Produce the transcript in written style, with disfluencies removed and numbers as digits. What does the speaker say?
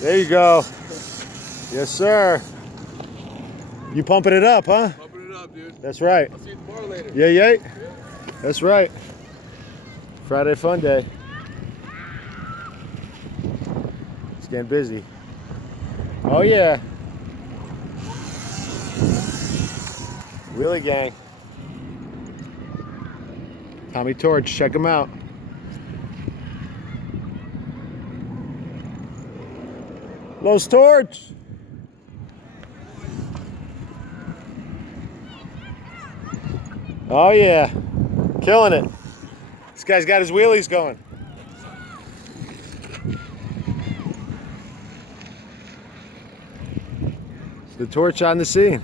There you go. Yes, sir. You pumping it up, huh? Pumping it up, dude. That's right. I'll see you tomorrow later. Yeah. That's right. Friday fun day. It's getting busy. Oh, yeah. Wheelie gang. Tommy Torch, check him out. Los Torch. Oh yeah, killing it. This guy's got his wheelies going. It's the Torch on the scene.